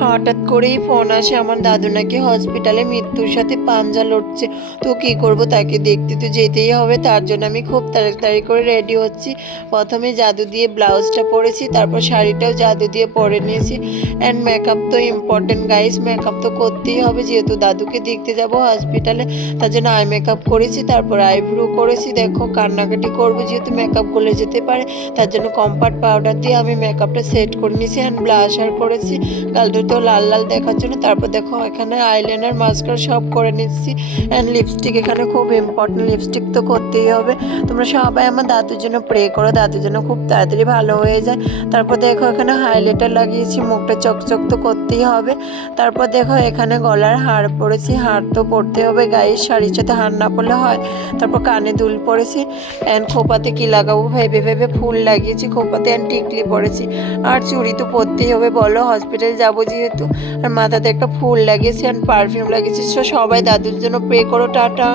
হঠাৎ করেই ফোন আসে আমার দাদু নাকি হসপিটালে মৃত্যুর সাথে পাঞ্জা লড়ছে। তো কি করব, তাকে দেখতে তো যেতেই হবে। তার জন্য আমি খুব তাড়াতাড়ি করে রেডি হচ্ছি। প্রথমে জাদু দিয়ে ব্লাউজটা পরেছি, তারপর শাড়িটাও জাদু দিয়ে পরে নিয়েছি। অ্যান্ড মেকআপ তো ইম্পর্টেন্ট গাইস, মেকআপ তো করতেই হবে যেহেতু দাদুকে দেখতে যাব হসপিটালে। তার জন্য আই মেকআপ করেছি, তারপর আইব্রো করেছি। দেখো কান্নাকাটি করবো যেহেতু মেকআপ গলে যেতে পারে, তার জন্য কম্পাক্ট পাউডার দিয়ে আমি মেকআপটা সেট করে নিয়েছি। অ্যান্ড ব্লাশার করেছি গালটা তো লাল লাল দেখার জন্য। তারপর দেখো এখানে আইলাইনার মাস্কারা সব করে নিচ্ছি। অ্যান্ড লিপস্টিক, এখানে খুব ইম্পর্টেন্ট, লিপস্টিক তো করতেই হবে। তোমরা সবাই আমার দাদুর জন্য প্রে করো, দাদুর জন্য খুব তাড়াতাড়ি ভালো হয়ে যায়। তারপর দেখো এখানে হাইলাইটার লাগিয়েছি, মুখটা চকচক তো করতেই হবে। তারপর দেখো এখানে গলার হার পরেছি, হার তো পরতে হবে গায়ের শাড়ির সাথে হার না পরলে হয়। তারপর কানে দুল পরেছি। অ্যান্ড খোপাতে কি লাগাবো ভেবে ভেবে ফুল লাগিয়েছি খোপাতে। অ্যান্ড টিকলি পরেছি। আর চুড়ি তো পরতেই হবে, বলো হসপিটাল যাবো যেহেতু। আর মাথাতে একটা ফুল লাগিয়েছি অ্যান্ড পারফিউম লাগিয়েছি। সবাই দাদুর জন্য প্রে করো। টাটা।